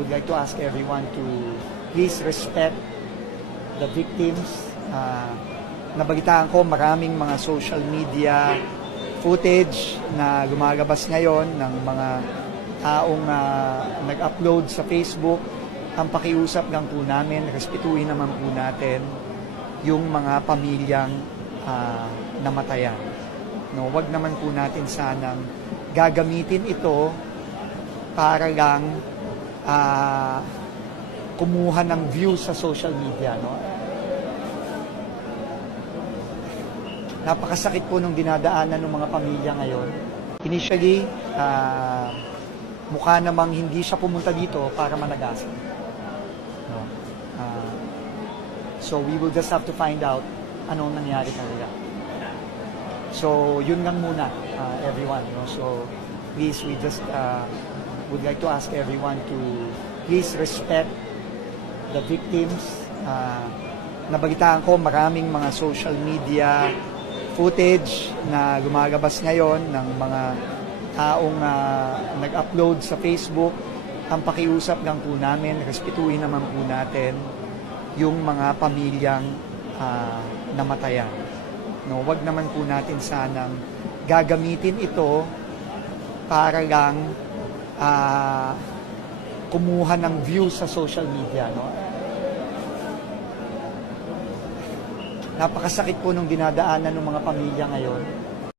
would like to ask everyone to please respect the victims. Uh, nabalitaan ko maraming mga social media footage na gumagabas ngayon ng mga taong uh, nag-upload sa Facebook. Ang pakiusap lang po namin, respetuhin naman po natin yung mga pamilyang ah, namatayan. No, wag naman po natin sanang gagamitin ito para lang ah, kumuha ng views sa social media. No? Napakasakit po nung dinadaanan ng mga pamilya ngayon. Initially, ah, mukha namang hindi siya pumunta dito para malagasan. No? Ah, so we will just have to find out anong nangyari talaga. So yun lang muna, ah, everyone. No? So please, we just ah, would like to ask everyone to please respect the victims. Uh, nabalitaan ko maraming mga social media footage na gumagabas ngayon ng mga taong ah, nag-upload sa Facebook. Ang pakiusap lang po namin, respetuhin naman po natin yung mga pamilyang ah, namatayan. No, wag naman po natin sanang gagamitin ito para lang ah, kumuha ng views sa social media. No? Napakasakit po nung dinadaanan ng mga pamilya ngayon.